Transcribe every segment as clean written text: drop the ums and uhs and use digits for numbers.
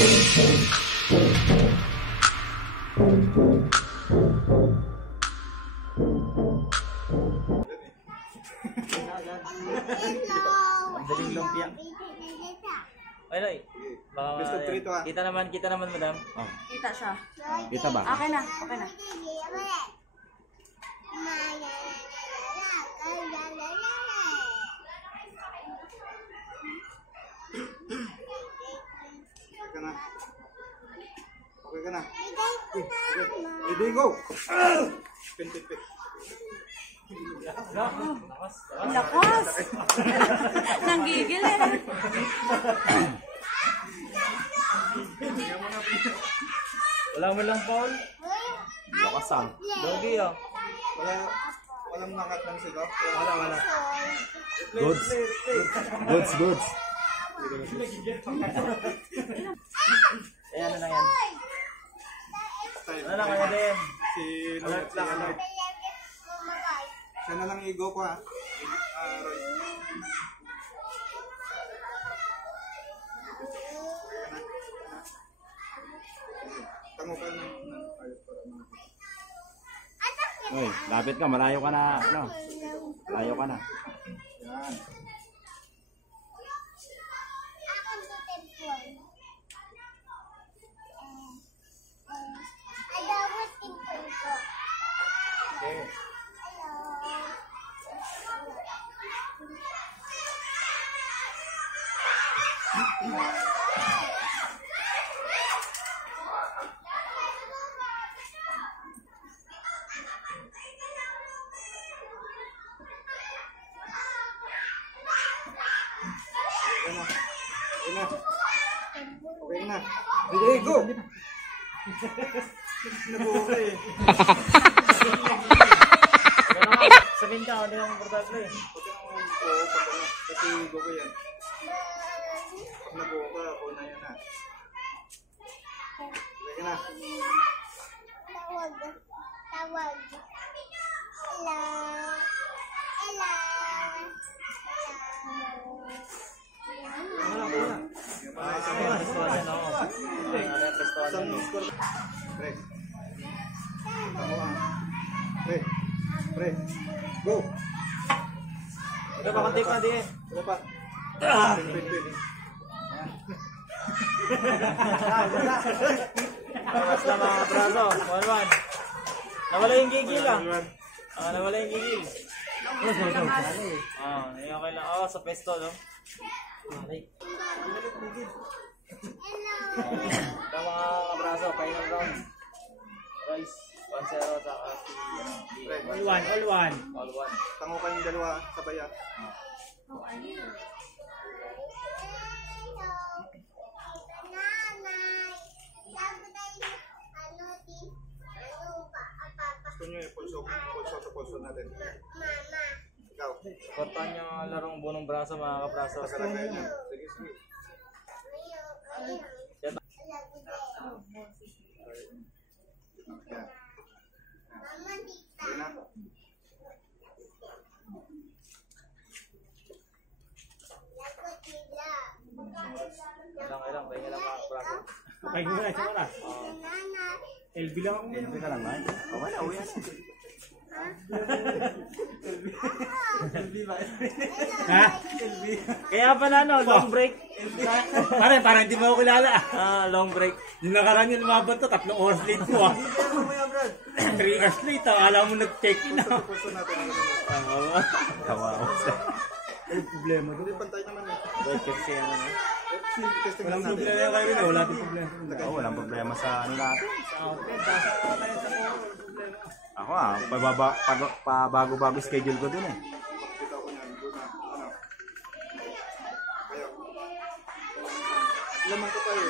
Ang daling lumpia. Ay, kita naman madam. Oh. Kita siya. Kita ba? Okay na, okay na. Okay ka na. Ready, go! Pin. Ang lakas! Nanggigil eh. Walang foul. Lakasan. Dogi ah. Walang nangat ng sigaw. Wala. Goods. Eh, ano na yan? Ano na kaya din? Alert. Siya na lang i-go ko ha. Roy. Tango ka na. Uy, lapit ka, malayo ka na, ano? Malayo ka na. Yan. Okay. Okay na. Ready, go! Nabuka eh. Sabihin ka, ano yung importante? Huwag ka naman po, kasi go ko yan. Pag nabuka, una yan ha. Okay ka na. Tawag. Isang score. Pre. Pre. Go! Ito pa, konti pa di eh. Wala pa. Pin. Basta mga braso, 1-1. Nawala yung gigil ah. Nawala yung gigil. Okay lang. Sa pesto, no? Okay. Ito mga kabraso, final round. Royce, 1-0 sa All one. all one. Tango kayong dalawa sabay ah. Gusto nyo yung pulso natin. Ikaw. Supportan nyo ang larong bunong braso mga kabraso. Pasalagay nyo. Sige. Yan. Yan na. Ilang, pahinga lang mga kabraso. Pahinga mo na, isang oras. LB lang ako. LB ka lang, man. Okay na, uwi na. Ha? Kaya pala long break. Parang hindi mo ako kilala. Long break. Yung nakaraan yung lumabot to, 3 oras late ko ah. 3 hours late, alam mo nag-check-in ah. Pulso natin. Kawawa. Ano problema doon? Hindi pantay naman eh. Kasi ano na. Testing Walang lang natin. problema kayo rin, wala din problema. Oo, walang problema sa ano natin. Ako pabago-bago schedule ko dun eh. Kita ko niyan. Doon na. Ano? Kayo. Laman ko tayo.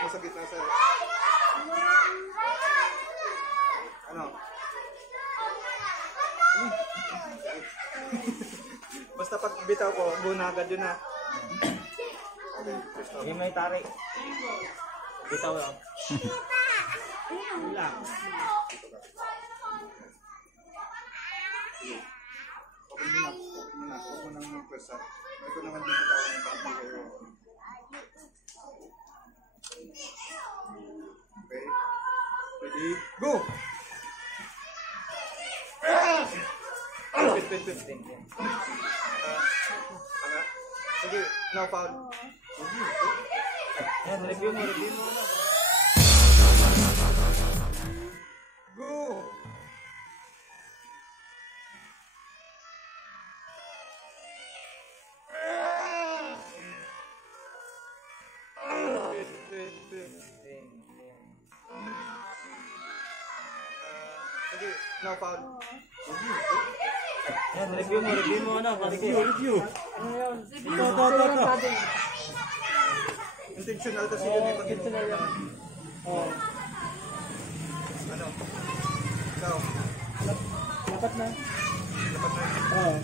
Nasa gitna sa... Ano? Basta pag bitaw ko, guna agad yun na. Okay, stop. Hindi may tari. Bitaw lang. Wala. Okay muna. Huwag mo nang mag-press up. Ito naman din bitaw ng pag kayo. Ready, go! Wait. Ano? Sige, no foul. Yan, review mo. Go! Wait. Sige, no foul. Yan, review mo ano. Review. Ito. Intentional kasi yun eh. Intentional yan. Ano? Ikaw? Dapat na. Dapat na. Oo.